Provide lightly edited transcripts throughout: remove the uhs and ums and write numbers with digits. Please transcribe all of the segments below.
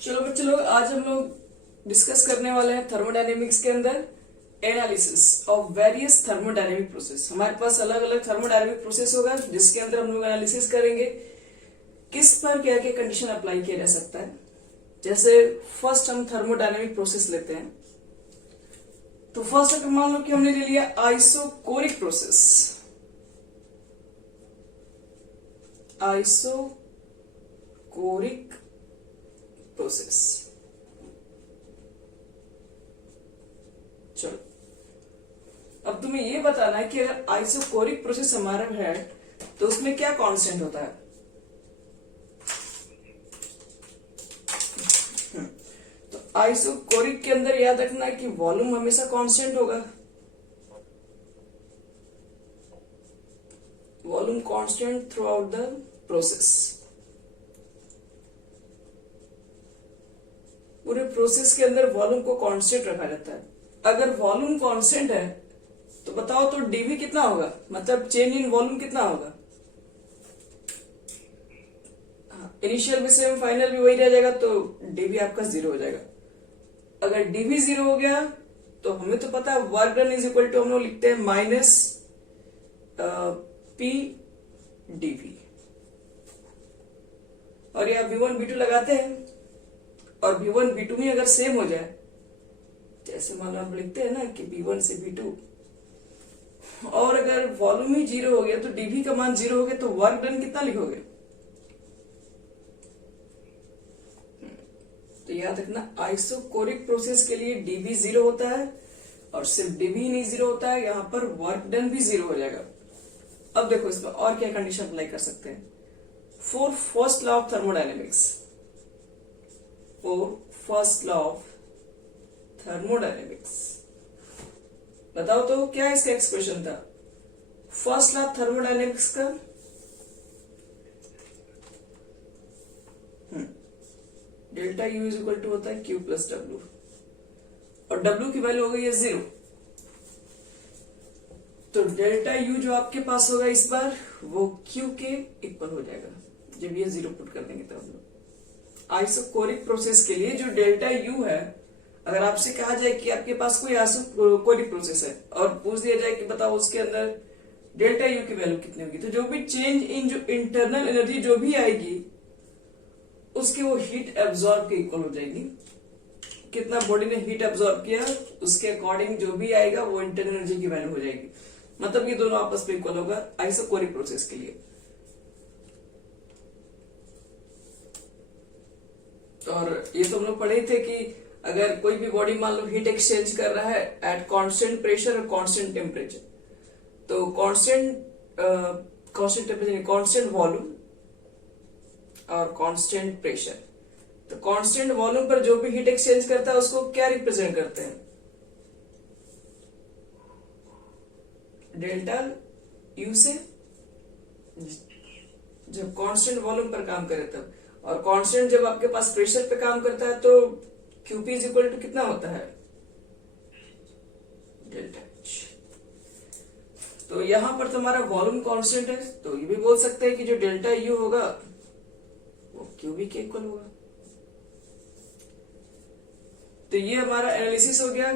चलो बच्चे लोग, आज हम लोग डिस्कस करने वाले हैं थर्मोडायनेमिक्स के अंदर analysis of various thermodynamic process. हमारे पास अलग अलग थर्मोडायनेमिक प्रोसेस होगा जिसके अंदर हम लोग एनालिसिस करेंगे किस पर क्या क्या कंडीशन अप्लाई किया जा सकता है। जैसे फर्स्ट हम थर्मोडायनेमिक प्रोसेस लेते हैं, तो फर्स्ट अगर मान लो कि हमने ले लिया आइसोकोरिक प्रोसेस। आइसोकोरिक प्रोसेस, चलो अब तुम्हें ये बताना है कि अगर आइसोकोरिक प्रोसेस हमारा है तो उसमें क्या कांस्टेंट होता है। तो आइसोकोरिक के अंदर याद रखना है कि वॉल्यूम हमेशा कांस्टेंट होगा। Volume constant through out the process. पूरे प्रोसेस के अंदर वॉल्यूम को कांस्टेंट रखा जाता है। अगर वॉल्यूम कांस्टेंट है तो बताओ तो डीवी कितना होगा, मतलब चेंज इन वॉल्यूम कितना होगा। इनिशियल भी सेम, फाइनल भी वही रह जाएगा, तो डीवी आपका 0 हो जाएगा। अगर डीवी 0 हो गया तो हमें तो पता है work done is equal to हम लोग लिखते हैं माइनस पी डीवी, और यह V1 V2 लगाते हैं, और V1 V2 में अगर सेम हो जाए, जैसे मान लो हम लिखते हैं ना कि V1 से V2, और अगर वॉल्यूम ही 0 हो गया तो डीवी का मान 0 हो गया, तो वर्क डन कितना लिखोगे। तो याद रखना आइसोकोरिक प्रोसेस के लिए डीवी 0 होता है, और सिर्फ डीवी नहीं 0 होता है, यहां पर वर्क डन भी 0 हो जाएगा। अब देखो इसमें और क्या कंडीशन अप्लाई कर सकते हैं। For first law of thermodynamics, first law of thermodynamics, बताओ तो क्या इसका एक्सप्रेशन था। फर्स्ट लॉ थर्मोडायनेमिक्स का delta U is equal to होता है क्यू प्लस डब्ल्यू, और डब्ल्यू की वैल्यू हो गई है 0। तो डेल्टा यू जो आपके पास होगा इस बार वो क्यू के इक्वल हो जाएगा जब ये 0 पुट कर देंगे तब। आइसोकोरिक प्रोसेस के लिए जो डेल्टा यू है, अगर आपसे कहा जाए कि आपके पास कोई आइसोकोरिक प्रोसेस है और पूछ दिया जाए कि बताओ उसके अंदर डेल्टा यू की वैल्यू कितनी होगी, तो जो भी चेंज इन जो इंटरनल एनर्जी जो भी आएगी उसकी वो हीट एब्जॉर्ब के इक्वल हो जाएगी। कितना बॉडी ने हीट एब्जॉर्ब किया उसके अकॉर्डिंग जो भी आएगा वो इंटरनल एनर्जी की वैल्यू हो जाएगी। मतलब ये दोनों आपस में इक्वल होगा आइसोकोरिक प्रोसेस के लिए। और ये तो हम लोग पढ़े थे कि अगर कोई भी बॉडी मान लो हीट एक्सचेंज कर रहा है एट कांस्टेंट प्रेशर और कांस्टेंट टेम्परेचर, तो कांस्टेंट टेम्परेचर, कांस्टेंट वॉल्यूम और कांस्टेंट प्रेशर, तो कांस्टेंट वॉल्यूम पर जो भी हीट एक्सचेंज करता है उसको क्या रिप्रेजेंट करते हैं, डेल्टा यू से, जब कांस्टेंट वॉल्यूम पर काम करे तब। और कांस्टेंट जब आपके पास प्रेशर पे काम करता है तो क्यूपी इज इक्वल टू कितना होता है, डेल्टा एच। तो यहां पर तुम्हारा वॉल्यूम कांस्टेंट है, तो ये भी बोल सकते हैं कि जो डेल्टा यू होगा वो क्यूबी के इक्वल होगा। तो ये हमारा एनालिसिस हो गया।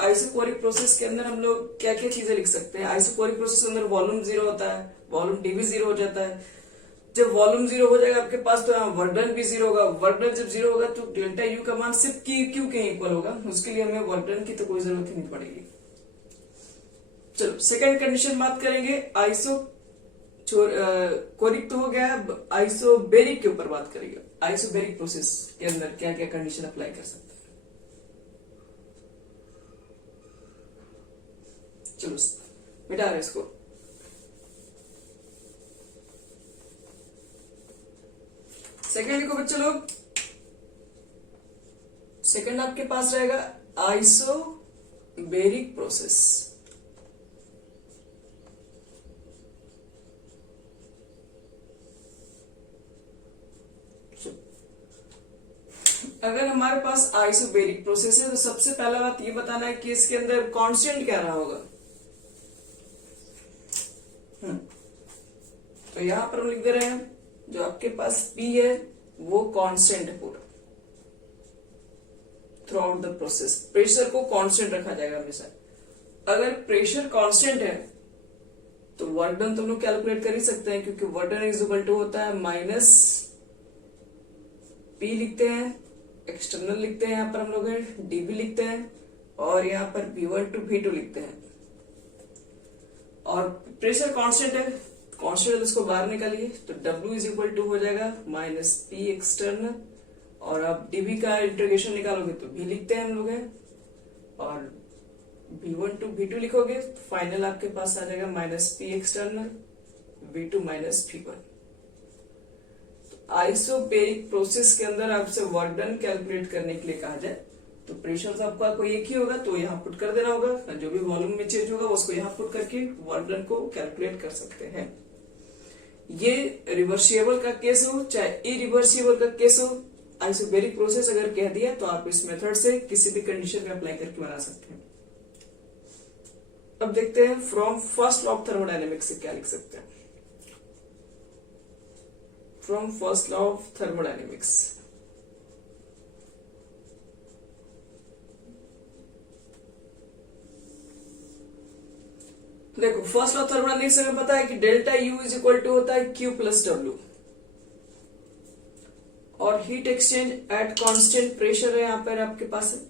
आइसोकोरिक प्रोसेस के अंदर हम लोग क्या क्या चीजें लिख सकते हैं। आइसोकोरिक प्रोसेस के अंदर वॉल्यूम 0 होता है, वॉल्यूम डीवी 0 हो जाता है। जब वॉल्यूम 0 हो जाएगा आपके पास तो यहाँ वर्क डन भी 0 होगा। वर्क डन जब 0 होगा तो डेल्टा यू का मान सिर्फ क्यू के इक्वल होगा, उसके लिए हमें वर्क डन की तो कोई जरूरत ही नहीं पड़ेगी। चलो सेकंड कंडीशन बात करेंगे। कोरिक तो हो गया, आइसोबेरिक के ऊपर बात करेंगे। आइसोबेरिक प्रोसेस के अंदर क्या क्या कंडीशन अप्लाई कर सकते हैं। चलो मिटा रहे इसको। सेकेंड को बच्चे लोग, सेकेंड आपके पास रहेगा आइसोबेरिक प्रोसेस। अगर हमारे पास आइसोबेरिक प्रोसेस है तो सबसे पहला बात ये बताना है कि इसके अंदर कांस्टेंट क्या रहा होगा। तो यहां पर हम लिख दे रहे हैं जो आपके पास P है वो कांस्टेंट है पूरा। Through out the process. Pressure को कांस्टेंट रखा जाएगा हमेशा। अगर प्रेशर कांस्टेंट है तो वर्क डन तुम लोग कैलकुलेट कर ही सकते हैं, क्योंकि work done is equal to होता है माइनस पी लिखते हैं, एक्सटर्नल लिखते हैं, यहाँ पर हम लोग डीबी लिखते हैं, और यहाँ पर V1 to V2 लिखते हैं। और प्रेशर कांस्टेंट है, कांस्टेंट इसको बाहर निकालिए तो W इज इक्वल टू हो जाएगा माइनस पी एक्सटर्नल, और आप डीबी का इंटीग्रेशन निकालोगे तो V लिखते हैं हम लोग और V1 to V2 लिखोगे तो फाइनल आपके पास आ जाएगा minus P external V2 minus V1। Isobaric process के अंदर आपसे वर्क डन कैलकुलेट करने के लिए कहा जाए तो प्रेशर तो आपका कोई एक ही होगा, तो यहाँ पुट कर देना होगा, जो भी वॉल्यूम में चेंज होगा उसको यहाँ पुट करके वर्क डन को कैलकुलेट कर सकते हैं। ये रिवर्सिबल का केस हो चाहे इरिवर्सिबल का केस हो, आइसोबैरिक प्रोसेस अगर कह दिया तो आप इस मेथड से किसी भी कंडीशन में अप्लाई करके बना सकते हैं। अब देखते हैं from first law of thermodynamics से क्या लिख सकते हैं। From first law of thermodynamics, देखो फर्स्ट लॉ ऑफ थर्मोडायनेमिक्स से हमें पता है कि delta U is equal to होता है क्यू प्लस डब्ल्यू, और heat exchange at constant pressure है यहाँ पर आपके पास है।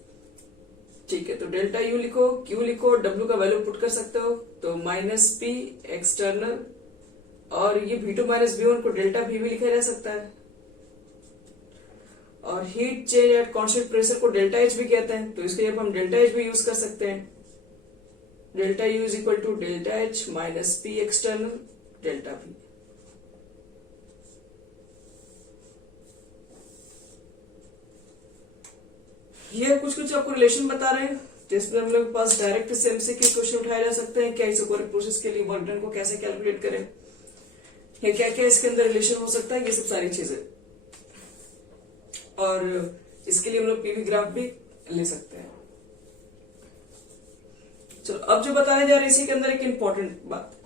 ठीक है, तो डेल्टा यू लिखो, क्यू लिखो, डब्ल्यू का वैल्यू पुट कर सकते हो, तो माइनस पी एक्सटर्नल, और ये V2 माइनस V1 को डेल्टा V भी लिखा जा सकता है, और heat change at constant pressure को डेल्टा एच भी कहते हैं, तो इसके लिए हम डेल्टा एच भी यूज कर सकते हैं। Delta U is equal to delta H minus P external delta V। ये कुछ कुछ आपको रिलेशन बता रहे हैं जिसमें हम लोग के पास डायरेक्ट से एमसीक्यू क्वेश्चन उठाए जा सकते हैं कि आइसोबैरिक प्रोसेस के लिए वर्क डन को कैसे कैलकुलेट करें, या क्या क्या इसके अंदर रिलेशन हो सकता है, ये सब सारी चीजें। और इसके लिए हम लोग पीवी ग्राफ भी ले सकते हैं। चलो अब जो बताने जा रहे हैं इसी के अंदर एक इंपॉर्टेंट बात,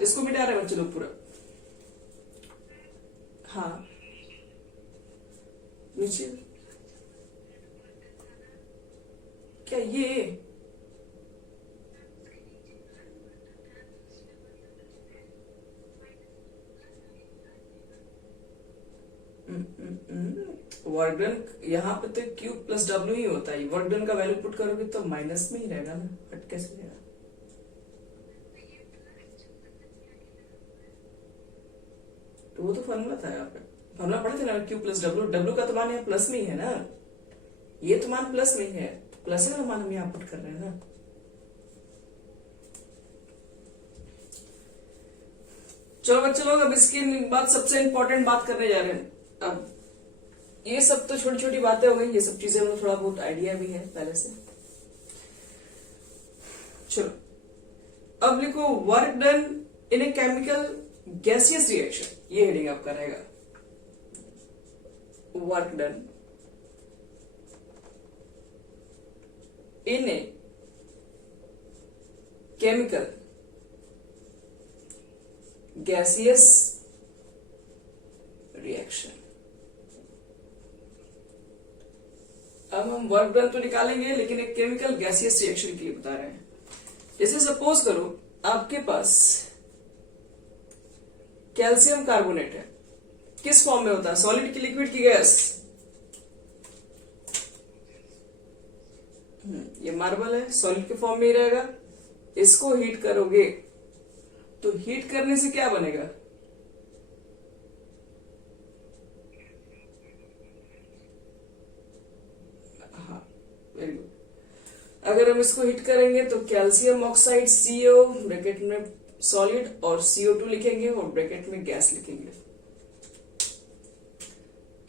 इसको मिटा रहे बच्चे लोग पूरा। हाँ नीचे क्या ये वर्क डन यहाँ पे तो क्यू प्लस डब्ल्यू ही होता है, वर्क डन का वैल्यू पुट करोगे तो माइनस में ही रहेगा ना, हट कैसे रहेगा। तो वो तो फॉर्मूला था यहाँ पे, फॉर्मूला पढ़े थे ना, क्यू प्लस डब्ल्यू, डब्ल्यू का तो मान यहाँ प्लस में ही है ना, ये तो मान प्लस में ही है, प्लस है ना मान हम यहाँ पुट कर रहे हैं ना। चलो बच्चे लोग अब इसके बाद सबसे इंपॉर्टेंट बात करने जा रहे हैं। अब ये सब तो छोटी छोटी बातें हो गई, ये सब चीजें हमें थोड़ा बहुत आइडिया भी है पहले से। चलो अब लिखो work done in a chemical gaseous reaction, ये हेडिंग आपका रहेगा। Work done in a chemical gaseous reaction. अब हम वर्क डन तो निकालेंगे लेकिन एक केमिकल गैसियस रिएक्शन के लिए बता रहे हैं। जैसे सपोज करो आपके पास कैल्शियम कार्बोनेट है, किस फॉर्म में होता है, सॉलिड की लिक्विड की गैस, ये मार्बल है सॉलिड के फॉर्म में ही रहेगा। इसको हीट करोगे तो हीट करने से क्या बनेगा, हाँ वेरी गुड। अगर हम इसको हीट करेंगे तो कैल्शियम ऑक्साइड CO ब्रैकेट में सॉलिड और CO2 लिखेंगे और ब्रैकेट में गैस लिखेंगे।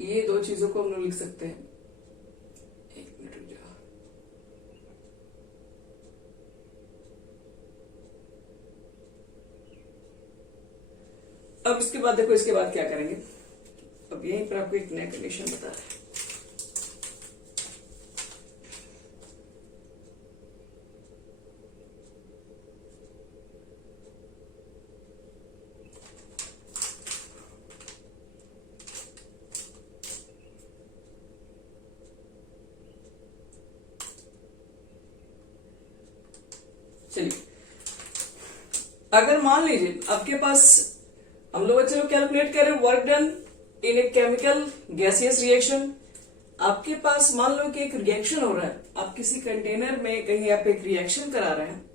ये दो चीजों को हम लोग लिख सकते हैं। एक मिनट रुक जाओ, अब इसके बाद देखो इसके बाद क्या करेंगे। अब यहीं पर आपको एक नया कंडीशन बता रहा है। चलिए, अगर मान लीजिए आपके पास, हम लोग चलो कैलकुलेट कर रहे हैं work done in a chemical gaseous reaction. आपके पास मान लो कि एक रिएक्शन हो रहा है, आप किसी कंटेनर में कहीं आप एक रिएक्शन करा रहे हैं,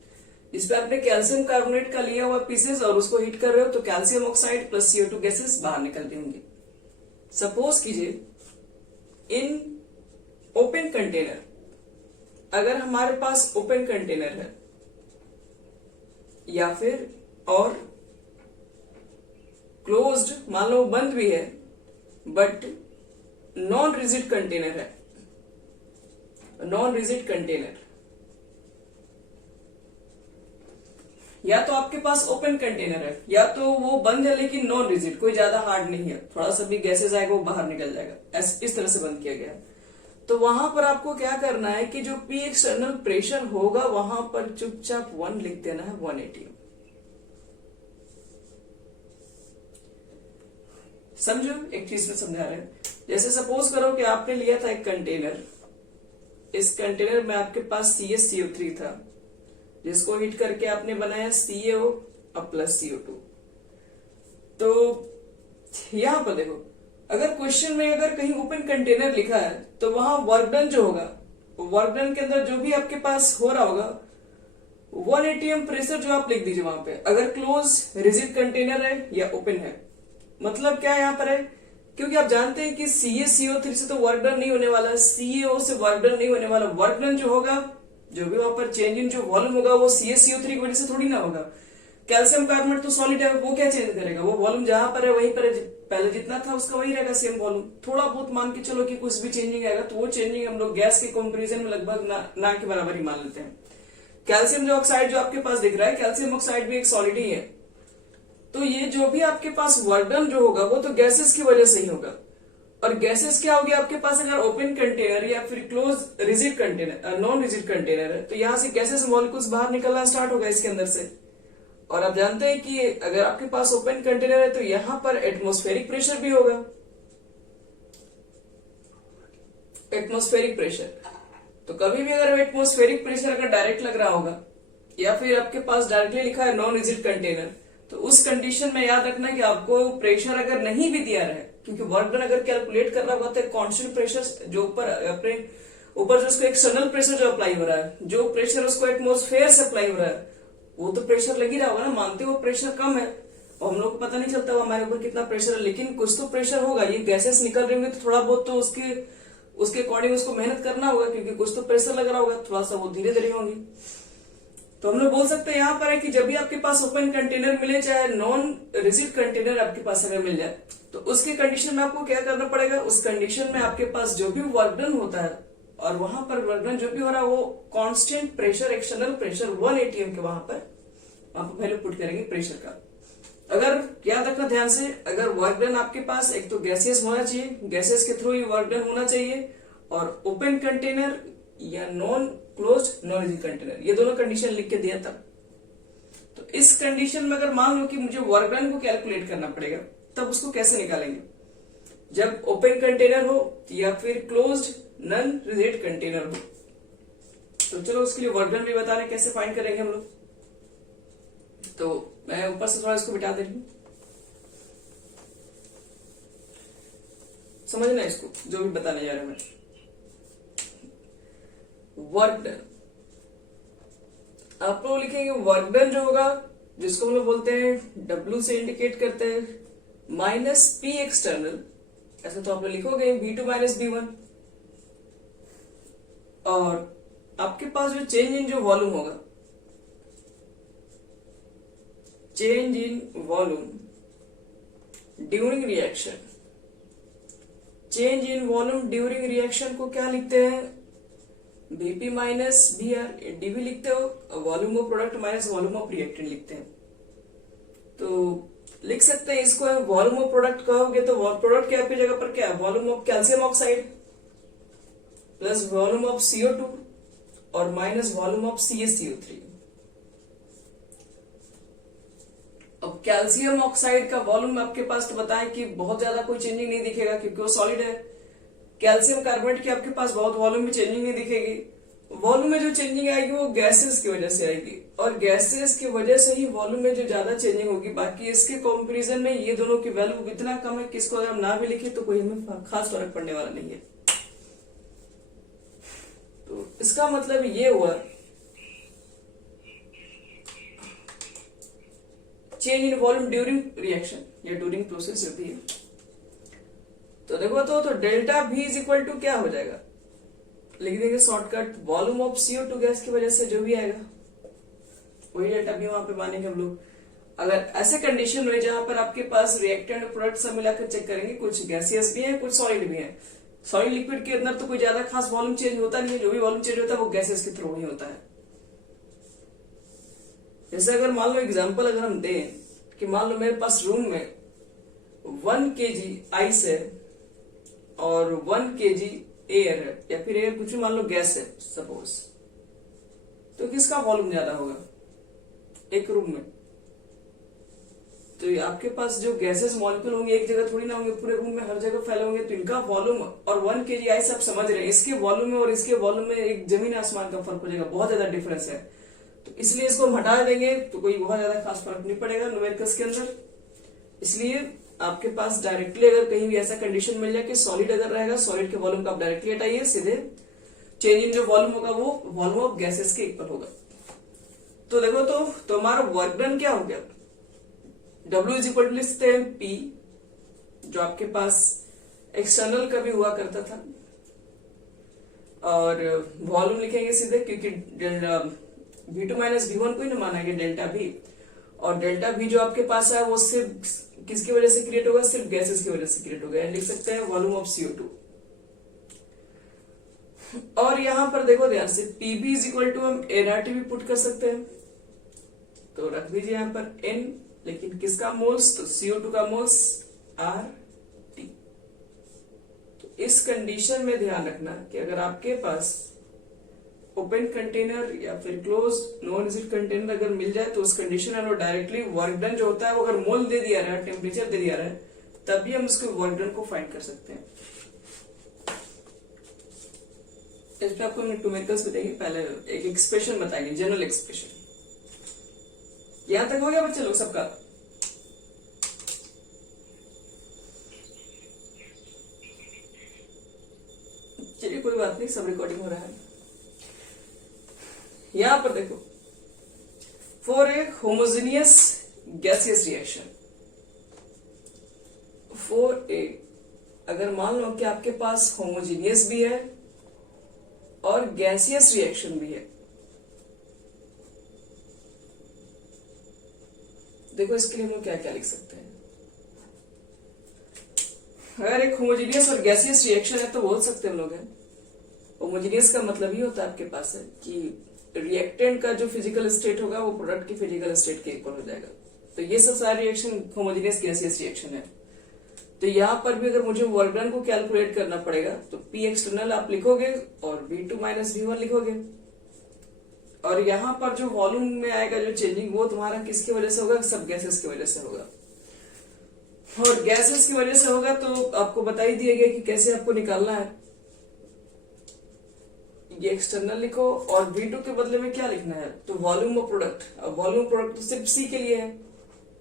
इस पे आपने कैल्शियम कार्बोनेट का लिया हुआ पीसेस और उसको हीट कर रहे हो, तो calcium oxide plus CO2 gases बाहर निकलती होंगी। सपोज कीजिए इन ओपन कंटेनर, अगर हमारे पास ओपन कंटेनर है या फिर और क्लोज्ड, मान लो बंद भी है बट नॉन रिजिड कंटेनर है, नॉन रिजिड कंटेनर, या तो आपके पास ओपन कंटेनर है या तो वो बंद है लेकिन नॉन रिजिड, कोई ज्यादा हार्ड नहीं है, थोड़ा सा भी गैसेज आएगा वो बाहर निकल जाएगा, इस तरह से बंद किया गया है। तो वहां पर आपको क्या करना है कि जो P एक्सटर्नल प्रेशर होगा वहां पर चुपचाप 1 लिख देना है, 1 ATM। समझो, एक चीज में समझा रहे हैं। जैसे सपोज करो कि आपने लिया था एक कंटेनर, इस कंटेनर में आपके पास CaCO3 था, जिसको हीट करके आपने बनाया CaO और प्लस CO2। तो यहां पर देखो, अगर क्वेश्चन में अगर कहीं ओपन कंटेनर लिखा है तो वहां वर्क डन जो होगा, वर्क डन के अंदर जो भी आपके पास हो रहा होगा 1 ATM प्रेशर जो आप लिख दीजिए वहां पे। अगर क्लोज रिजिड कंटेनर है या ओपन है, मतलब क्या यहां पर है, क्योंकि आप जानते हैं कि CaCO3 से तो वर्क डन नहीं होने वाला, CaO से वर्क डन नहीं होने वाला। वर्क डन जो होगा, जो भी वहां पर चेंज इन जो वॉल्यूम होगा वो CaCO3 की वजह से थोड़ी ना होगा। कैल्शियम कार्बोनेट तो सॉलिड है, वो क्या चेंज करेगा, वो वॉल्यूम जहां पर है वहीं पर पहले जितना था उसका वही रहेगा, सेम वॉल्यूम। थोड़ा बहुत मान के चलो कि कुछ भी चेंजिंग आएगा, तो वो चेंजिंग हम लोग गैस के कंपेरिजन में लगभग ना के बराबर ही मान लेते हैं। कैल्शियम जो ऑक्साइड जो आपके पास दिख रहा है, कैल्शियम ऑक्साइड भी एक सॉलिड ही है। तो ये जो भी आपके पास वर्क डन जो होगा वो तो गैसेस की वजह से ही होगा। और गैसेस क्या होगी आपके पास, अगर ओपन कंटेनर या फिर close rigid container, non rigid container है, तो यहां से गैसेस मॉलिक्यूल्स बाहर निकलना स्टार्ट होगा इसके अंदर से। और आप जानते हैं कि अगर आपके पास ओपन कंटेनर है तो यहां पर एटमॉस्फेरिक प्रेशर भी होगा, एटमॉस्फेरिक प्रेशर। तो कभी भी अगर एटमॉस्फेरिक प्रेशर अगर डायरेक्ट लग रहा होगा या फिर आपके पास डायरेक्टली लिखा है नॉन रिजिड कंटेनर, तो उस कंडीशन में याद रखना कि आपको प्रेशर अगर नहीं भी दिया रहे, क्योंकि वर्क डन अगर कैलकुलेट कर रहा होगा तो कांस्टेंट प्रेशर जो ऊपर अपने ऊपर जो उसको एक्सटर्नल प्रेशर जो अप्लाई हो रहा है, जो प्रेशर उसको एटमॉस्फेयर से अप्लाई हो रहा है, वो तो प्रेशर लग ही रहा होगा ना। मानते हो प्रेशर कम है और हम लोग को पता नहीं चलता हमारे ऊपर कितना प्रेशर है, लेकिन कुछ तो प्रेशर होगा। ये गैसेस निकल रही होंगी तो थोड़ा बहुत तो उसके अकॉर्डिंग उसको मेहनत करना होगा, क्योंकि कुछ तो प्रेशर लग रहा होगा, थोड़ा सा वो धीरे धीरे होंगी। तो हम लोग बोल सकते हैं यहाँ पर है कि जब भी आपके पास ओपन कंटेनर मिले, चाहे नॉन रिजिड कंटेनर आपके पास अगर मिल जाए, तो उसके कंडीशन में आपको क्या करना पड़ेगा, उस कंडीशन में आपके पास जो भी वर्क डन होता है और वहां पर वर्क डन जो भी हो रहा है वो constant pressure, external pressure 1 ATM के वहां पर वैल्यू पुट करेंगे प्रेशर का। अगर याद रखना ध्यान से, अगर वर्क डन आपके पास एक तो गैसियस होना चाहिए, गैसेस के थ्रू ही वर्क डन होना चाहिए, और ओपन कंटेनर या non close non rigid container, ये दोनों कंडीशन लिख के दिया तब। तो इस कंडीशन में अगर मान लो कि मुझे वर्क डन को कैलकुलेट करना पड़ेगा, तब उसको कैसे निकालेंगे, जब ओपन कंटेनर हो या फिर क्लोज्ड नॉन रिजिड कंटेनर हो। तो चलो उसके लिए वर्क डन भी बता रहे कैसे फाइंड करेंगे हम लोग। तो मैं ऊपर से थोड़ा इसको बिठा दे रही हूं, समझना इसको जो भी बताने जा रहा हूं मैं। वर्क डन आप लोग लिखेंगे, वर्क डन जो होगा जिसको हम लोग बोलते हैं W से इंडिकेट करते हैं, माइनस P एक्सटर्नल, ऐसा तो आप लोग लिखोगे V2 माइनस V1। और आपके पास जो चेंज इन जो वॉल्यूम होगा, change in volume during reaction, change in volume during reaction को क्या लिखते हैं, Vp माइनस Vr, dV लिखते हो, volume of product minus volume of reactant लिखते हैं। तो लिख सकते हैं इसको, वॉल्यूम ऑफ प्रोडक्ट कहोगे तो प्रोडक्ट क्या आपकी जगह पर क्या है, volume of calcium oxide plus volume of CO2 और माइनस वॉल्यूम ऑफ CaCO3। अब कैल्शियम ऑक्साइड का वॉल्यूम आपके पास तो बताएं कि बहुत ज्यादा कोई चेंजिंग नहीं दिखेगा क्योंकि वो सॉलिड है। कैल्शियम कार्बोनेट की आपके पास बहुत वॉल्यूम में चेंजिंग नहीं दिखेगी। वॉल्यूम में जो चेंजिंग आएगी वो गैसेस की वजह से आएगी, और गैसेस की वजह से ही वॉल्यूम में जो ज्यादा चेंजिंग होगी। बाकी इसके कंपैरिजन में ये दोनों की वैल्यू इतना कम है कि इसको अगर हम ना भी लिखे तो कोई हमें खास फर्क पड़ने वाला नहीं है। तो इसका मतलब ये हुआ change in volume during reaction या ड्यूरिंग प्रोसेस जो भी है। तो देखो तो delta V is equal to क्या हो जाएगा, लिख देंगे shortcut, volume of CO2 gas की वजह से जो भी आएगा वही डेल्टा V वहां पे मानेंगे हम लोग। अगर ऐसे कंडीशन हुए जहां पर आपके पास रिएक्टेंट और प्रोडक्ट सब मिलाकर चेक करेंगे, कुछ गैसियस भी है कुछ सॉलिड भी है। सॉलिड लिक्विड के अंदर तो कोई ज्यादा खास वॉल्यूम चेंज होता नहीं है, जो भी वॉल्यूम चेंज होता है वो गैसेस के थ्रू ही होता है। जैसे अगर मान लो एग्जांपल अगर हम दें कि मान लो मेरे पास रूम में 1 kg आइस है और 1 kg एयर है, या फिर एयर कुछ भी मान लो गैस है सपोज, तो किसका वॉल्यूम ज्यादा होगा एक रूम में? तो आपके पास जो गैसेस मॉलिक्यूल होंगे एक जगह थोड़ी ना होंगे, पूरे रूम में हर जगह फैले होंगे, तो इनका वॉल्यूम और 1 kg आइस आप समझ रहे हैं, इसके वॉल्यूम में और इसके वॉल्यूम में एक जमीन आसमान का फर्क हो जाएगा, बहुत ज्यादा डिफरेंस है। तो इसलिए इसको हम हटा देंगे तो कोई बहुत ज्यादा खास फर्क नहीं पड़ेगा न्यूमेरिकल्स के अंदर। इसलिए आपके पास डायरेक्टली अगर कहीं भी ऐसा कंडीशन मिल जाए कि सॉलिड अगर रहेगा, सॉलिड के वॉल्यूम का आप डायरेक्टली हटाइए, सीधे चेंज इन जो वॉल्यूम होगा वो वॉल्यूम ऑफ गैसेस के इक्वल होगा। तो देखो तो हमारा वर्क डन क्या हो गया, W इज इक्वल टू लिखते हैं P, जो आपके पास एक्सटर्नल का भी हुआ करता था, और वॉल्यूम लिखेंगे सीधे क्योंकि V2 माइनस V1 को ही ना माना गया डेल्टा V, और डेल्टा V जो आपके पास है वो सिर्फ किसकी वजह से क्रिएट होगा, सिर्फ गैसेस की वजह से क्रिएट होगा, लिख सकते हैं वॉल्यूम ऑफ CO2। और यहां पर देखो ध्यान से PV इज इक्वल टू हम nRT भी पुट कर सकते हैं, तो रख दीजिए यहां पर N, लेकिन किसका मोल्स, तो CO2 का मोल्स RT। तो इस कंडीशन में ध्यान रखना कि अगर आपके पास ओपन कंटेनर या फिर क्लोज नॉन रिजिड कंटेनर अगर मिल जाए तो उस कंडीशन में वो डायरेक्टली वर्क डन जो होता है वो अगर मोल दे दिया रहा है, टेम्परेचर दे दिया रहा है, तभी हम उसके वर्क डन को फाइंड कर सकते हैं। इस पे आपको न्यूमेरिकल्स बताएंगे, पहले एक एक्सप्रेशन बताएंगे, जनरल एक्सप्रेशन। यहां तक हो गया बच्चे लोग सबका? चलिए कोई बात नहीं, सब रिकॉर्डिंग हो रहा है। यहां पर देखो, for a homogeneous gaseous reaction, for a, अगर मान लो कि आपके पास होमोजेनियस भी है और गैसियस रिएक्शन भी है, देखो इसके लिए हम लोग क्या क्या लिख सकते हैं। अगर एक होमोजेनियस और गैसियस रिएक्शन है तो बोल सकते हैं हम लोग हैं, होमोजेनियस का मतलब ही होता है आपके पास है कि रिएक्टेंट का जो फिजिकल स्टेट होगा वो प्रोडक्ट की फिजिकल स्टेट के इक्वल हो जाएगा। तो ये सब सारे रिएक्शन होमोजेनियस गैसियस रिएक्शन है। तो यहाँ पर भी अगर मुझे वर्क डन को कैलकुलेट करना पड़ेगा तो P एक्सटर्नल आप लिखोगे और V2 माइनस V1 लिखोगे, और यहाँ पर जो वॉल्यूम में आएगा जो चेंजिंग वो तुम्हारा किसकी वजह से होगा, सब गैसेस की वजह से होगा। और गैसेस की वजह से होगा तो आपको बता ही दिया गया कि कैसे आपको निकालना है। ये एक्सटर्नल लिखो और V2 के बदले में क्या लिखना है, तो वॉल्यूम ऑफ प्रोडक्ट। अब वॉल्यूम प्रोडक्ट तो सिर्फ C के लिए है,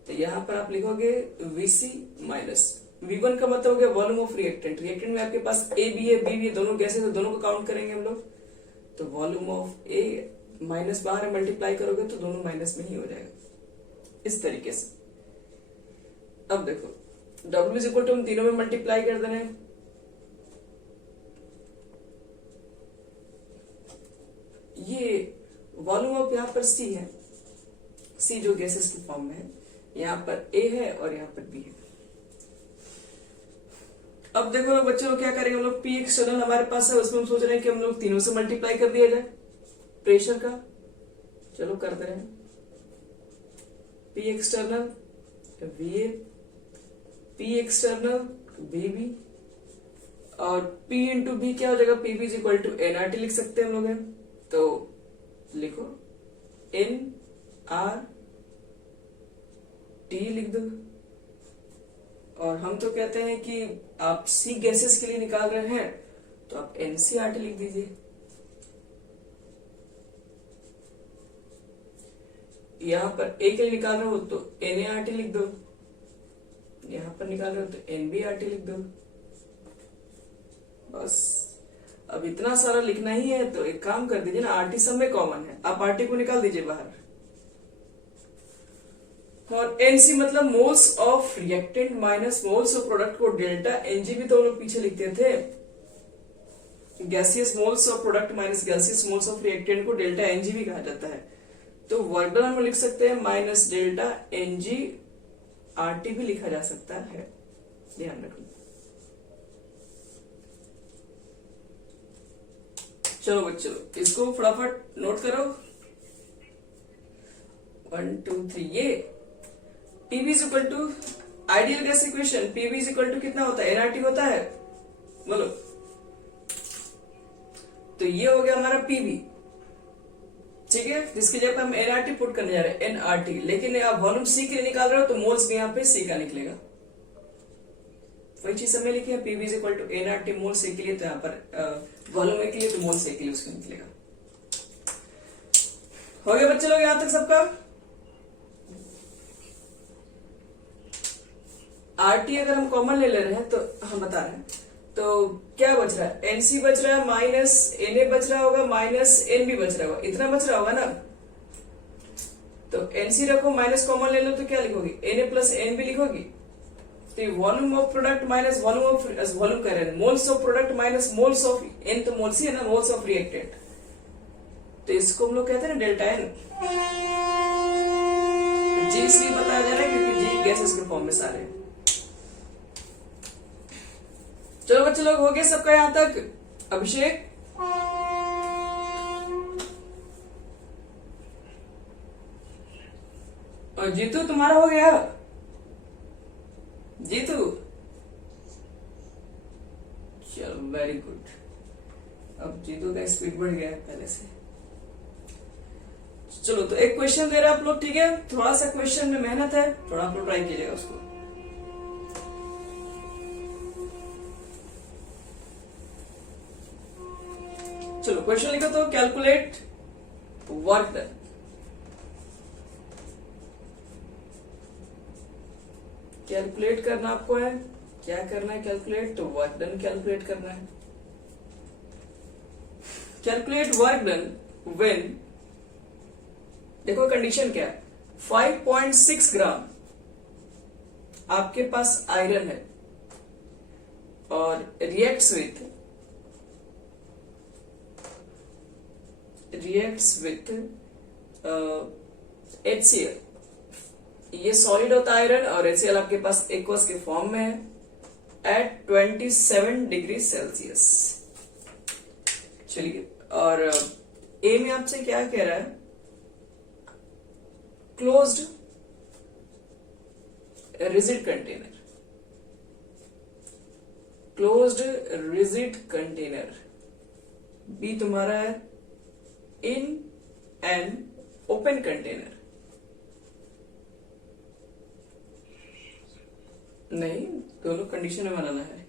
तो यहाँ पर आप लिखोगे VC माइनस V1 का मतलब हो गया वॉल्यूम ऑफ रिएक्टेंट। रिएक्टेंट में आपके पास A भी है B भी है, दोनों गैसेस है, दोनों को काउंट करेंगे हम लोग, तो वॉल्यूम ऑफ A माइनस बाहर मल्टीप्लाई करोगे तो दोनों माइनस में ही हो जाएगा इस तरीके से। अब देखो W इज इक्वल टू हम तीनों में मल्टीप्लाई कर देना है, ये वॉल्यूम ऑफ यहाँ पर C है, C जो गैसेस की फॉर्म में है, यहाँ पर A है और यहाँ पर B है। अब देखो बच्चों लोग क्या करेंगे, हम लोग P एक्सटर्नल हमारे पास है, उसमें हम सोच रहे हैं कि हम लोग तीनों से मल्टीप्लाई कर दिया जाए प्रेशर का। चलो करते रहे, P external VA, P external VB, और P इंटू B क्या हो जाएगा, PB is equal to nRT लिख सकते हैं हम लोग हैं। तो लिखो nRT लिख दो, और हम तो कहते हैं कि आप C गैसेस के लिए निकाल रहे हैं तो आप NCRT लिख दीजिए। यहां पर ए के लिए निकाल रहे हो तो NaRT लिख दो, यहां पर निकाल रहे हो तो NbRT लिख दो। बस अब इतना सारा लिखना ही है तो एक काम कर दीजिए ना, RT सब में कॉमन है, आप RT को निकाल दीजिए बाहर। और NC मतलब moles of reactant minus moles of product को डेल्टा NG भी तो हम लोग पीछे लिखते थे, gaseous moles of product minus gaseous moles of reactant को डेल्टा NG भी कहा जाता है। तो वर्क डन हम लिख सकते हैं माइनस डेल्टा NG RT भी लिखा जा सकता है, ध्यान रखना। चलो बच्चों इसको फटाफट नोट करो, 1 2 3। ये PV is equal to ideal gas equation, PV is equal to कितना होता है, NRT होता है, बोलो। तो ये हो गया हमारा PV, ठीक है, जिसकी जगह हम NRT पुट करने जा रहे हैं, NRT। लेकिन आप वॉल्यूम C के लिए निकाल रहे हो तो मोल्स भी यहाँ पे C का निकलेगा, वही चीज हमें लिखी है, PV is equal to NRT mole C के लिए, तो यहाँ पर वॉल्यूम A के लिए तो मोल C के लिए उसमें निकलेगा। हो गया बच्चे लोग यहां तक सबका? RT अगर हम कॉमन ले रहे हैं तो हम बता रहे हैं, तो क्या बच रहा है, NC बच रहा है माइनस Na बच रहा होगा माइनस NB बच रहा होगा, इतना बच रहा होगा ना। तो NC रखो, माइनस कॉमन ले लो तो क्या लिखोगी, Na प्लस NB लिखोगी। तो volume of product minus volume of volume कर रहे हैं, moles of product minus moles of N, तो मोल्स ही है ना, मोल्स ऑफ रिएक्टेंट, तो इसको हम लोग कहते हैं ना डेल्टा N। G इसलिए बताया जा रहा है क्योंकि G गैसेस के फॉर्म में सारे हैं। चलो बच्चे लोग हो गए सबका यहां तक? अभिषेक और जीतू तुम्हारा हो गया? जीतू चलो वेरी गुड, अब जीतू का स्पीड बढ़ गया है पहले से। चलो तो एक क्वेश्चन दे रहे हैं आप लोग, ठीक है, थोड़ा सा क्वेश्चन में मेहनत है, थोड़ा आप लोग ट्राई कीजिएगा उसको। चलो क्वेश्चन लिखो तो, कैलकुलेट वर्क डन। कैलकुलेट करना आपको है, क्या करना है कैलकुलेट, तो वर्क डन कैलकुलेट करना है। कैलकुलेट वर्क डन व्हेन, देखो कंडीशन क्या है, 5.6 ग्राम आपके पास आयरन है और रिएक्ट्स विथ HCl, ये सॉलिड होता है आयरन और HCl आपके पास एक्वस के फॉर्म में है एट 27 डिग्री सेल्सियस। चलिए, और ए में आपसे क्या कह रहा है, closed rigid container, closed rigid container. B तुम्हारा है इन एन ओपन कंटेनर, नहीं, दोनों कंडीशन में बनाना है।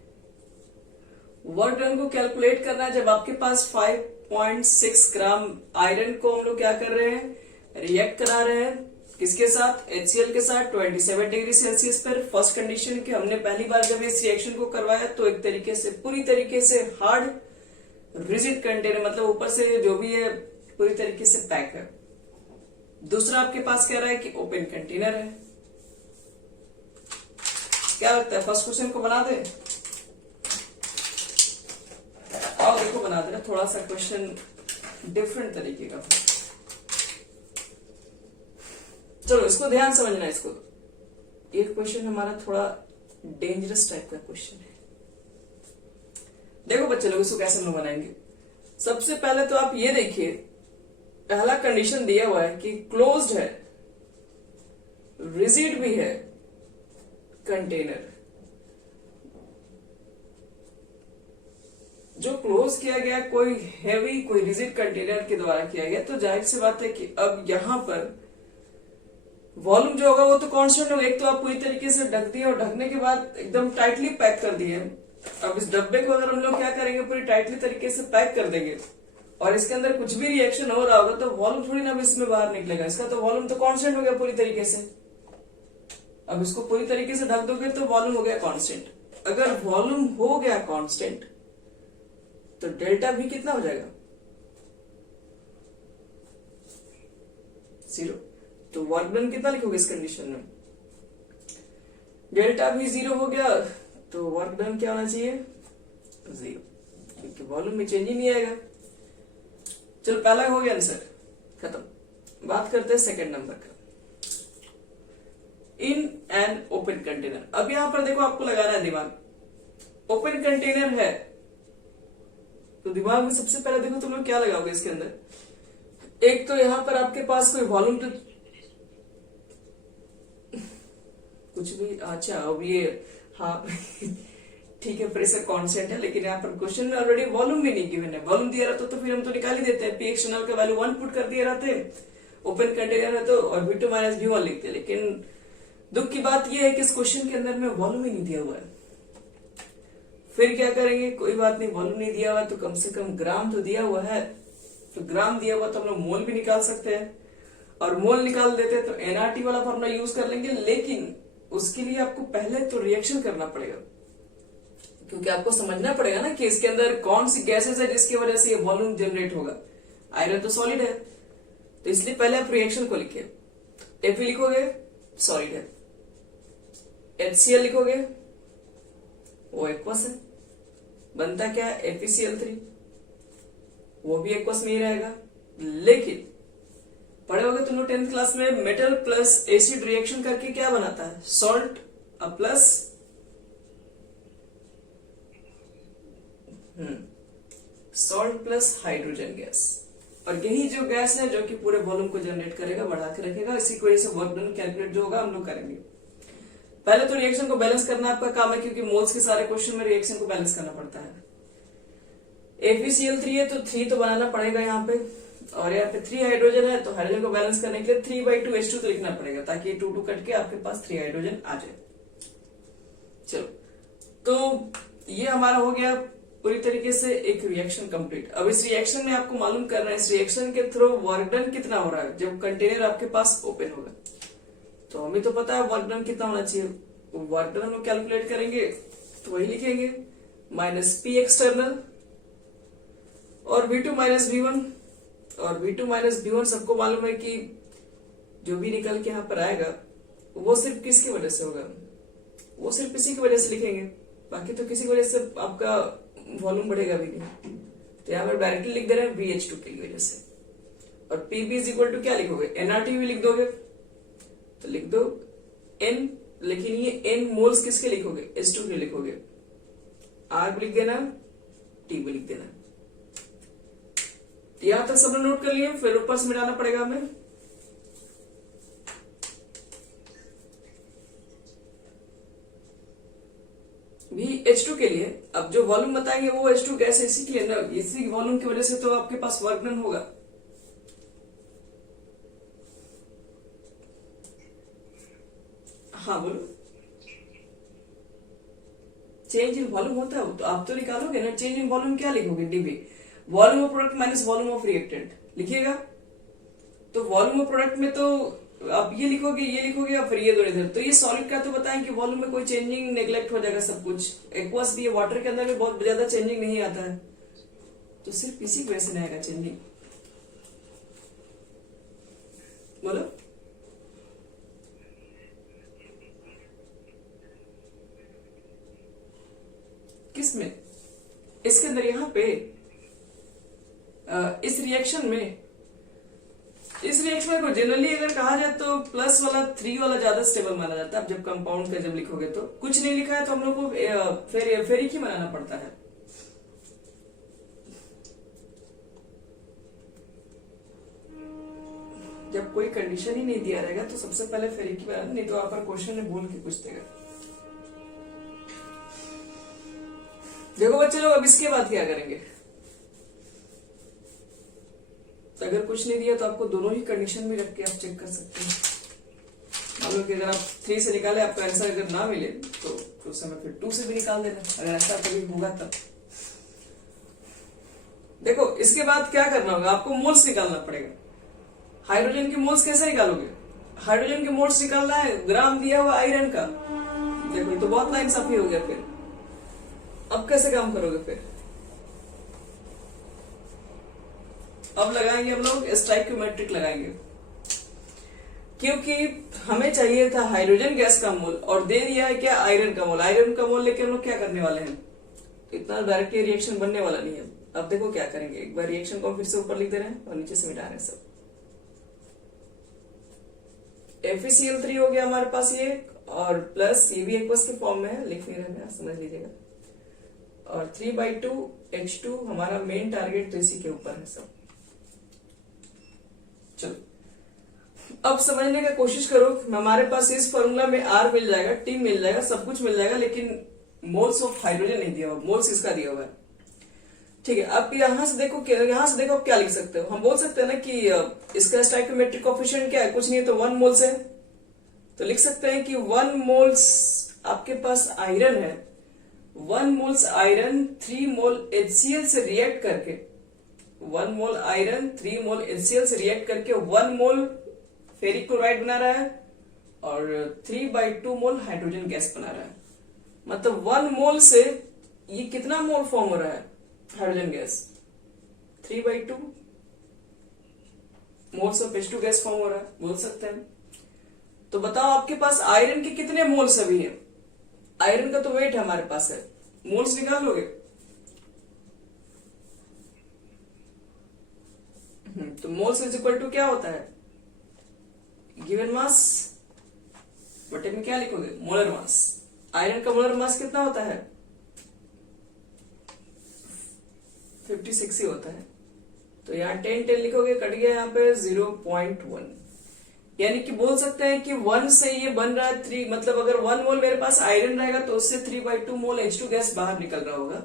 वर्क डन को कैलकुलेट करना है जब आपके पास 5.6 ग्राम आयरन को हम लोग क्या कर रहे हैं, रिएक्ट करा रहे हैं, किसके साथ, HCl के साथ 27 डिग्री सेल्सियस पर। फर्स्ट कंडीशन की हमने पहली बार जब इस रिएक्शन को करवाया तो एक तरीके से, पूरी तरीके से हार्ड रिजिड कंटेनर, मतलब ऊपर से जो भी है पूरी तरीके से पैक है। दूसरा आपके पास कह रहा है कि ओपन कंटेनर है। क्या लगता है फर्स्ट क्वेश्चन को बना दे? आओ देखो बना देना, थोड़ा सा क्वेश्चन डिफरेंट तरीके का। चलो इसको ध्यान समझना, इसको एक क्वेश्चन हमारा थोड़ा डेंजरस टाइप का क्वेश्चन है। देखो बच्चे लोग इसको कैसे हम लोग बनाएंगे। सबसे पहले तो आप ये देखिए, पहला कंडीशन दिया हुआ है कि क्लोज्ड है, रिजिड भी है कंटेनर। जो क्लोज किया गया कोई हैवी, कोई रिजिड कंटेनर के द्वारा किया गया, तो जाहिर सी बात है कि अब यहां पर वॉल्यूम जो होगा वो तो कांस्टेंट होगा। एक तो आप पूरी तरीके से ढक दिए और ढकने के बाद एकदम टाइटली पैक कर दिए। अब इस डब्बे को अगर हम लोग क्या करेंगे, पूरी टाइटली तरीके से पैक कर देंगे और इसके अंदर कुछ भी रिएक्शन हो रहा होगा तो वॉल्यूम थोड़ी ना अब इसमें बाहर निकलेगा, इसका तो वॉल्यूम तो कांस्टेंट हो गया पूरी तरीके से। अब इसको पूरी तरीके से ढक दोगे तो वॉल्यूम हो गया कांस्टेंट। अगर वॉल्यूम हो गया कांस्टेंट तो डेल्टा भी कितना हो जाएगा, 0। तो वर्क डन कितना लिखोगे इस कंडीशन में, डेल्टा भी 0 हो गया तो वर्क डन क्या होना चाहिए, 0, क्योंकि वॉल्यूम में चेंज ही नहीं आएगा। चलो पहला हो गया आंसर, खत्म। बात करते हैं सेकंड नंबर का, इन एन ओपन कंटेनर। अब यहां पर देखो आपको लगाना है दिमाग, ओपन कंटेनर है तो दिमाग में सबसे पहले देखो तुम लोग क्या लगाओगे इसके अंदर। एक तो यहां पर आपके पास कोई वॉल्यूम तो कुछ भी, अच्छा अब ये, हाँ ठीक है प्रेशर कांस्टेंट है, लेकिन यहाँ पर क्वेश्चन में ऑलरेडी वॉल्यूम भी नहीं गिवन है। वॉल्यूम दिया रहता तो फिर हम तो निकाल ही देते हैं, पी एक्सटर्नल का वैल्यू 1 पुट कर दिए रहते, ओपन कंटेनर है तो, और V2 माइनस V1 लिखते। लेकिन दुख की बात यह है कि इस क्वेश्चन के अंदर में वॉल्यूम ही नहीं दिया हुआ है। फिर क्या करेंगे, कोई बात नहीं, वॉल्यूम नहीं दिया हुआ तो कम से कम ग्राम तो दिया हुआ है, तो ग्राम दिया हुआ तो हम लोग मोल भी निकाल सकते हैं, और मोल निकाल देते तो NRT वाला फॉर्मूला यूज कर लेंगे। लेकिन उसके लिए आपको पहले तो रिएक्शन करना पड़ेगा, क्योंकि आपको समझना पड़ेगा ना कि इसके अंदर कौन सी गैसेस है जिसकी वजह से ये वॉल्यूम जनरेट होगा। आयरन तो सॉलिड है, तो इसलिए पहले आप रिएक्शन को लिखिए। Fe लिखोगे सॉलिड है, HCl लिखोगे वो एक्वस है, बनता क्या है FeCl3, वो भी एक्वस में ही रहेगा। लेकिन पढ़े होगे तुम लोग 10th क्लास में, मेटल प्लस एसिड रिएक्शन करके क्या बनाता है, salt plus salt plus hydrogen gas. और यही जो गैस है जो कि पूरे वॉल्यूम को जनरेट करेगा, बढ़ा के रखेगा। इसी की वजह से वर्क डन कैलकुलेट जो होगा हम लोग करेंगे। पहले तो रिएक्शन को बैलेंस करना आपका काम है, क्योंकि मोल्स के सारे क्वेश्चन में रिएक्शन को बैलेंस करना पड़ता है। FeCl3 है तो 3 तो बनाना पड़ेगा यहाँ पे, और यहाँ पे 3 हाइड्रोजन है तो हाइड्रोजन को बैलेंस करने के लिए 3/2H2 तो लिखना पड़ेगा, ताकि 2 कट के आपके पास 3 हाइड्रोजन आ जाए। चलो, तो ये हमारा हो गया पूरी तरीके से एक रिएक्शन कंप्लीट। अब इस रिएक्शन में आपको मालूम करना है इस रिएक्शन के थ्रू वर्क डन कितना हो रहा है जब कंटेनर आपके पास ओपन होगा। तो हमें तो पता है वर्क डन कितना होना चाहिए, वर्क डन हम कैलकुलेट करेंगे तो वही लिखेंगे, माइनस P एक्सटर्नल और V2 माइनस V1। और V2 माइनस V1 सबको मालूम है कि जो भी निकल के यहाँ पर आएगा वो सिर्फ किसकी वजह से होगा, वो सिर्फ इसी की वजह से लिखेंगे, बाकी तो किसी की वजह से आपका वॉल्यूम बढ़ेगा भी नहीं। तो यहाँ पर डायरेक्टली लिख दे रहे हैं VH2 की वजह से। और PB इज इक्वल टू क्या लिखोगे, NRT भी लिख दोगे तो लिख दो N, लेकिन ये N मोल्स किसके लिखोगे, H2 के लिखोगे। R भी लिख देना, T भी लिख देना। यहां तक सब नोट कर लिए, फिर ऊपर से मिटाना पड़ेगा हमें। H2 के लिए अब जो वॉल्यूम बताएंगे वो H2 गैस है, इसी के लिए ना, इसी वॉल्यूम की वजह से तो आपके पास वर्क डन होगा। हाँ बोलो, चेंज इन वॉल्यूम होता है तो आप तो निकालोगे ना, चेंज इन वॉल्यूम क्या लिखोगे, DV, volume of product minus volume of reactant लिखिएगा। तो वॉल्यूम ऑफ प्रोडक्ट में तो आप ये लिखोगे या फिर ये दोनों इधर। तो ये सॉलिड का तो बताएं कि वॉल्यूम में कोई चेंजिंग नेग्लेक्ट हो जाएगा सब कुछ। एक्वस भी है, वाटर के अंदर भी बहुत ज्यादा चेंजिंग नहीं आता है, तो सिर्फ इसी की वजह से नहीं आएगा चेंजिंग। बोलो, किसमें, इसके अंदर यहाँ पे इस रिएक्शन में को जनरली अगर कहा जाए तो प्लस वाला 3 वाला ज्यादा स्टेबल माना जाता है। अब जब कंपाउंड का जब लिखोगे तो कुछ नहीं लिखा है तो हम लोग को फेरिक ही बनाना पड़ता है। जब कोई कंडीशन ही नहीं दिया रहेगा तो सबसे पहले फेरिक ही बनाना, नहीं तो आप पर क्वेश्चन में बोल के पूछ देगा। देखो बच्चे लोग, अब इसके बाद क्या करेंगे, तो अगर कुछ नहीं दिया तो आपको दोनों ही कंडीशन में रख के आप चेक कर सकते हैं। मान लो कि अगर आप 3 से निकाले आपका आंसर अगर ना मिले तो उस समय फिर 2 से भी निकाल देना, अगर ऐसा कभी होगा तब। देखो इसके बाद क्या करना होगा, आपको मोल्स निकालना पड़ेगा। हाइड्रोजन के मोल्स कैसे निकालोगे? हाइड्रोजन के मोल्स निकालना है, ग्राम दिया हुआ आयरन का। देखो ये तो बहुत नाइंसाफी हो गया। फिर अब कैसे काम करोगे? फिर अब लगाएंगे हम लोग स्टोइकियोमेट्रिक लगाएंगे, क्योंकि हमें चाहिए था हाइड्रोजन गैस का मोल और दे दिया है क्या, आयरन का मोल। आयरन का मोल लेके हम लोग क्या करने वाले हैं, तो इतना डायरेक्टली रिएक्शन बनने वाला नहीं है। अब देखो क्या करेंगे, एक बार रिएक्शन को फिर से ऊपर लिख दे रहे हैं और नीचे से मिटा रहे हैं सब। FeCl3 हो गया हमारे पास ये, और प्लस ये भी एक्वस के फॉर्म में है, लिख नहीं रहे, समझ लीजिएगा। और 3/2 H2 हमारा मेन टारगेट तो इसी के ऊपर है सब। चलो अब समझने का कोशिश करो। हमारे पास इस फॉर्मूला में R मिल जाएगा, T मिल जाएगा, सब कुछ मिल जाएगा, लेकिन मोल्स ऑफ हाइड्रोजन नहीं दिया हुआ, मोल्स इसका दिया हुआ है। ठीक है, अब यहां से देखो, यहां से देखो क्या लिख सकते हो। हम बोल सकते हैं ना कि इसका स्टोइकियोमेट्रिक कोएफिशिएंट क्या है, कुछ नहीं है तो 1 मोल्स है। तो लिख सकते हैं कि 1 मोल्स आपके पास आयरन है, 1 मोल्स आयरन 3 मोल HCl से रिएक्ट करके, 1 मोल आयरन 3 मोल HCl से रिएक्ट करके 1 मोल फेरिक क्लोराइड बना रहा है और 3/2 मोल हाइड्रोजन गैस बना रहा है। मतलब 1 मोल से ये कितना मोल फॉर्म हो रहा है hydrogen gas, 3/2 moles of H2 gas form हो रहा है, बोल सकते हैं। तो बताओ आपके पास आयरन के कितने मोल्स अभी है? आयरन का तो वेट हमारे पास है, मोल्स निकाल लोगे? तो मोल्स इज इक्वल टू क्या होता है, गिवन मास बटे में क्या लिखोगे, मोलर मास। आयरन का मोलर मास कितना होता है, 56 ही होता है। तो यहाँ 10 लिखोगे, कट गया यहाँ पे 0.1, यानी कि बोल सकते हैं कि 1 से ये बन रहा है 3, मतलब अगर 1 मोल मेरे पास आयरन रहेगा तो उससे 3/2 मोल H2 गैस बाहर निकल रहा होगा।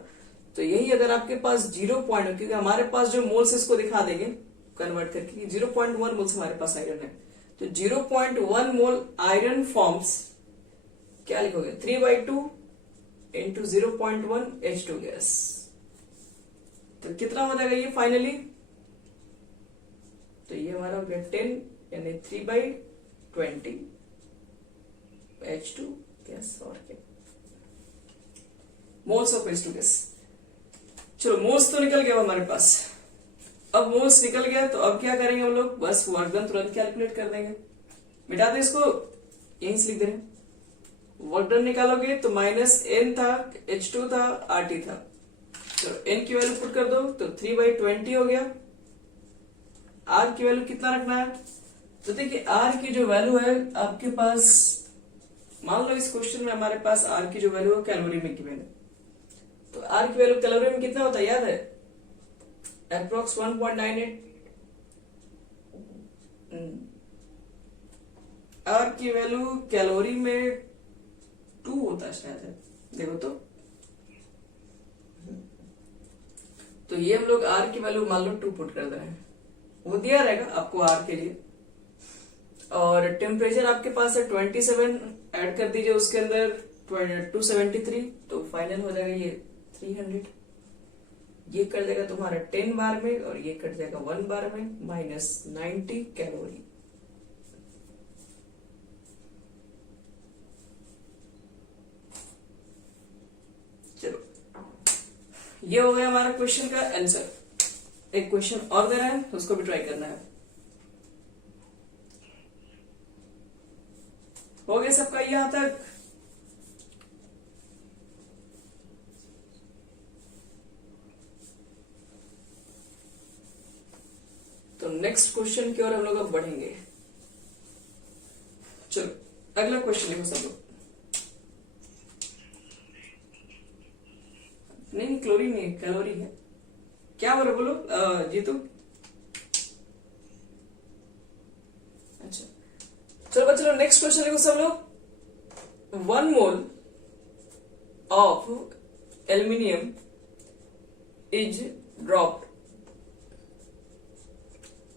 तो यही अगर आपके पास 0 पॉइंट, क्योंकि हमारे पास जो मोल्स इसको दिखा देंगे कन्वर्ट करके 0.1 मोल्स हमारे पास आयरन है, तो 0.1 मोल आयरन फॉर्म्स क्या लिखोगे, 3/2 इंटू 0.1 H2 गैस। तो कितना हो जाएगा ये फाइनली, तो ये हमारा हो गया 10, यानी 3/20 H2 गैस और क्या, मोल्स ऑफ H2 गैस। चलो मोल्स तो निकल गया हमारे पास। अब मोल्स निकल गया तो अब क्या करेंगे हम लोग, बस वर्क डन तुरंत कैलकुलेट कर देंगे। मिटा दे इसको, यहीं से लिख दे रहे। वर्क डन निकालोगे तो -n था, H2 था, RT था। चलो n की वैल्यू पुट कर दो तो 3/20 हो गया। R की वैल्यू कितना रखना है, तो देखिए R की जो वैल्यू है आपके पास, मान लो इस क्वेश्चन में हमारे पास R की जो वैल्यू है कैलोरी में गिवन है, तो R की वैल्यू कैलोरी में कितना होता है याद है, अप्रोक्स 1.98। R की वैल्यू कैलोरी में 2 होता है शायद है, देखो तो ये हम लोग R की वैल्यू मान लो 2 पुट कर दे रहे हैं, वो दिया रहेगा आपको R के लिए। और टेम्परेचर आपके पास है 27, ऐड कर दीजिए उसके अंदर 273, तो फाइनल हो जाएगा ये 300। ये कट जाएगा तुम्हारा 10 बार में और ये कट जाएगा 1 बार में, -90 कैलोरी। चलो ये हो गया हमारा क्वेश्चन का आंसर। एक क्वेश्चन और दे रहा है तो उसको भी ट्राई करना है। हो गया सबका यहां तक। तो नेक्स्ट क्वेश्चन की ओर हम लोग अब बढ़ेंगे। चलो अगला क्वेश्चन लिखो सब लोग। नहीं क्लोरीन नहीं, कैलोरी है। क्या बोलो बोलो जीतू। अच्छा चलो बच्चों नेक्स्ट क्वेश्चन लिखो सब लोग। 1 mole of aluminium is dropped.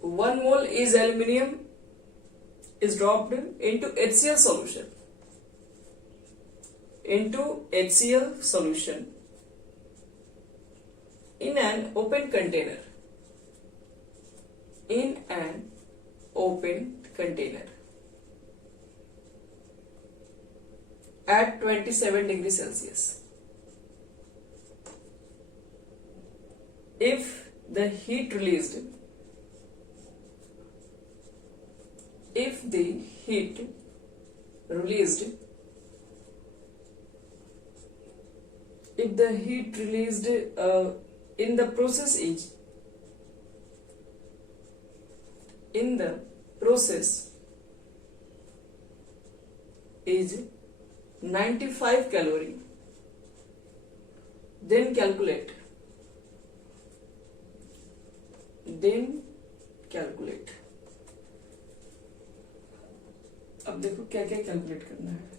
1 mole is aluminium is dropped into HCl solution. Into HCl solution in an open container, in an open container at 27 degrees Celsius. If the heat released, if the heat released, if the heat released in the process is, in the process is 95 calorie, then calculate, अब देखो क्या क्या calculate करना है।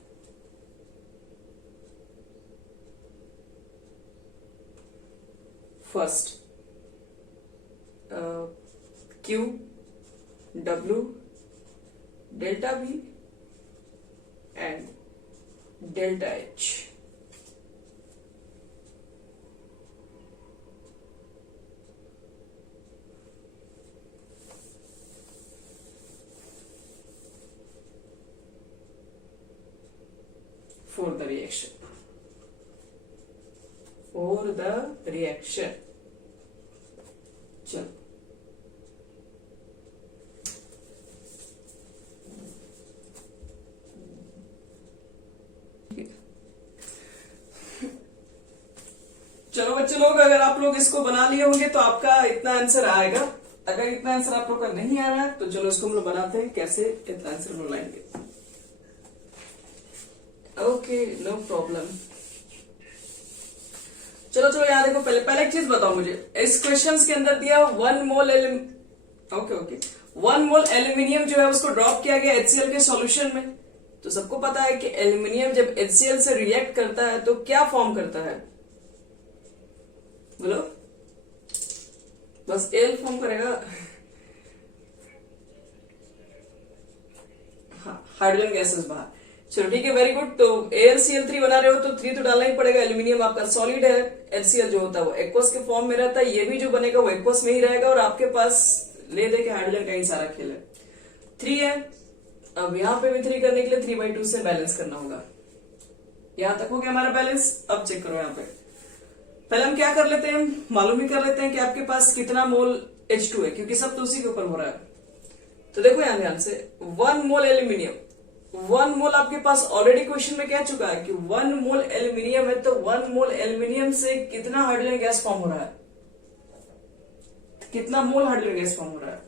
First Q, W, delta V and delta H। for the reaction, चलो चलो बच्चे लोग, अगर आप लोग इसको बना लिए होंगे तो आपका इतना आंसर आएगा। अगर इतना आंसर आप लोग का नहीं आ रहा है तो चलो इसको हम लोग बनाते हैं, कैसे इतना आंसर हम लाएंगे। Okay, no problem. चलो यहाँ देखो, पहले एक चीज बताओ मुझे, इस क्वेश्चन के अंदर दिया 1 मोल एल्यूमिनियम जो है उसको ड्रॉप किया गया HCl के सॉल्यूशन में। तो सबको पता है कि एल्यूमिनियम जब HCl से रिएक्ट करता है तो क्या फॉर्म करता है, बोलो। बस एल फॉर्म करेगा, हाँ, हाइड्रोजन गैसेस बाहर। चलो ठीक है, वेरी गुड। तो AlCl3 बना रहे हो तो 3 तो डालना ही पड़ेगा। एल्यूमिनियम आपका सॉलिड है, HCl जो होता है वो एक्वस के फॉर्म में रहता है, ये भी जो बनेगा वो एक्वस में ही रहेगा, और आपके पास ले दे के हाइड्रोजन का ही सारा खेल है। 3 है, अब यहाँ पे भी 3 करने के लिए 3/2 से बैलेंस करना होगा। यहां तक हो गया हमारा बैलेंस। अब चेक करो यहाँ पे, पहले हम क्या कर लेते हैं, मालूम ही कर लेते हैं कि आपके पास कितना मोल H2 है, क्योंकि सब तो उसी के ऊपर हो रहा है। तो देखो यहाँ ध्यान से, 1 मोल एल्यूमिनियम, 1 मोल आपके पास ऑलरेडी क्वेश्चन में कह चुका है कि 1 मोल एल्यूमिनियम है, तो 1 मोल एल्यूमिनियम से कितना हाइड्रोजन गैस फॉर्म हो रहा है, कितना मोल हाइड्रोजन गैस फॉर्म हो रहा है।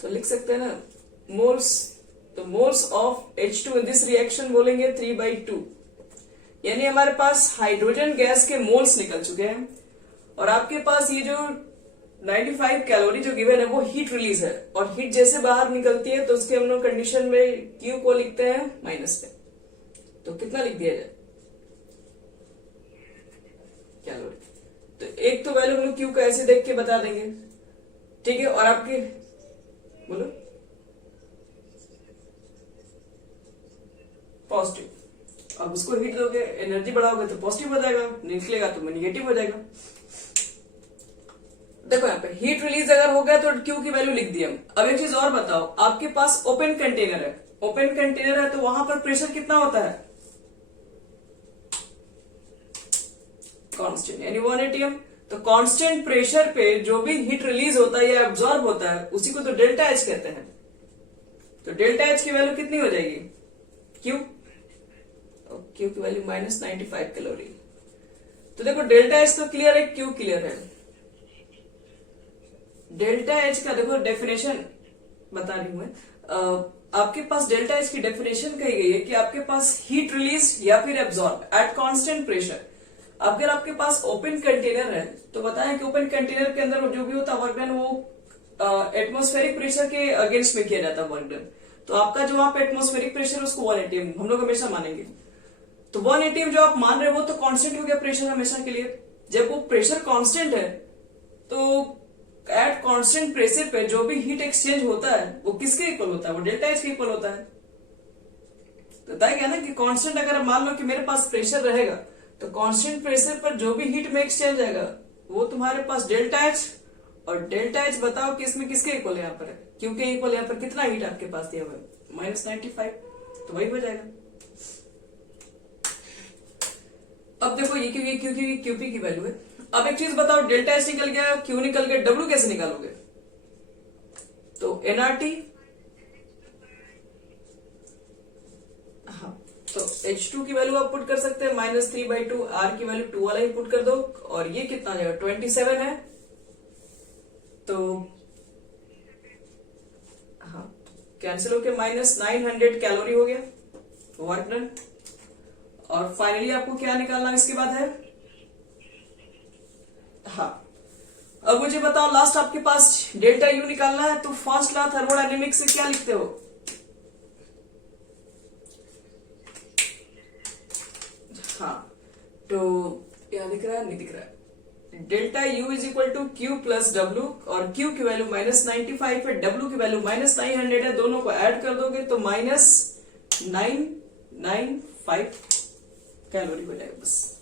तो लिख सकते हैं ना मोल्स, तो moles of H2 in this reaction बोलेंगे 3/2, यानी हमारे पास हाइड्रोजन गैस के मोल्स निकल चुके हैं, और आपके पास ये जो 95 कैलोरी जो गिवन है वो हीट रिलीज है, और हीट जैसे बाहर निकलती है तो उसके हम लोग कंडीशन में Q को लिखते हैं माइनस में। तो कितना लिख दिया जाए, कैलोरी। तो एक तो वैल्यू हम लोग Q का ऐसे देख के बता देंगे, ठीक है। और आपके बोलो पॉजिटिव, अब उसको हीट दोगे, एनर्जी बढ़ाओगे तो पॉजिटिव हो जाएगा, निकलेगा तो निगेटिव हो जाएगा। देखो यहाँ पे हीट रिलीज अगर हो गया तो Q की वैल्यू लिख दी हम। अब एक चीज और बताओ, आपके पास ओपन कंटेनर है, ओपन कंटेनर है तो वहां पर प्रेशर कितना होता है, कांस्टेंट, यानी 1 atm। तो कांस्टेंट प्रेशर पे जो भी हीट रिलीज होता है या एब्जॉर्ब होता है उसी को तो डेल्टा H कहते हैं। तो डेल्टा H की वैल्यू कितनी हो जाएगी, Q की वैल्यू -95 कैलोरी। तो देखो डेल्टा H तो क्लियर है, Q क्लियर है। डेल्टा H का देखो डेफिनेशन बता रही हूं मैं, आपके पास डेल्टा H की डेफिनेशन कही गई है कि आपके पास हीट रिलीज या फिर एब्जॉर्ब एट कांस्टेंट प्रेशर। अगर आपके पास ओपन कंटेनर है तो बताएं कि ओपन कंटेनर के अंदर जो भी होता है वर्क डन वो एटमॉस्फेरिक प्रेशर के अगेंस्ट में किया जाता है वर्क डन। तो आपका जो वहां पे एटमॉस्फेरिक प्रेशर उसको 1 atm हम लोग हमेशा मानेंगे। तो 1 atm जो आप मान रहे हो वो तो कांस्टेंट हो गया प्रेशर हमेशा के लिए। जब वो प्रेशर कांस्टेंट है तो एट कांस्टेंट प्रेशर पे जो भी हीट एक्सचेंज होता है वो किसके इक्वल होता है, वो डेल्टा H के इक्वल होता है। तो तय क्या ना कि कांस्टेंट अगर मान लो कि मेरे पास प्रेशर रहेगा तो कांस्टेंट प्रेशर पर जो भी हीट में एक्सचेंज आएगा वो तुम्हारे पास डेल्टा एच, और डेल्टा एच बताओ कि इसमें किसके इक्वल यहाँ पर है, क्यू के इक्वल यहाँ पर कितना हीट आपके पास दिया हुआ है -95, तो वही हो जाएगा। अब देखो ये क्यूपी की वैल्यू है। अब एक चीज बताओ, डेल्टा एच निकल गया, क्यू निकल गया, डब्ल्यू कैसे निकालोगे? तो एनआरटी, हाँ, तो H2 की वैल्यू आप पुट कर सकते हैं -3/2, R की वैल्यू 2 वाला ही पुट कर दो, और ये कितना आ जाएगा 27 है, तो हाँ कैंसिल होके -900 कैलोरी हो गया वर्क डन। और फाइनली आपको क्या निकालना इसके बाद है, हाँ अब मुझे बताओ लास्ट आपके पास डेल्टा यू निकालना है, तो फर्स्ट लॉ थर्मोडायनेमिक्स से क्या लिखते हो? हाँ तो क्या दिख रहा है, नहीं दिख रहा है। Delta U is equal to Q plus W, और क्यू की वैल्यू -95 है, डब्ल्यू की वैल्यू -900 है, दोनों को ऐड कर दोगे तो -995 कैलोरी हो जाएगा बस।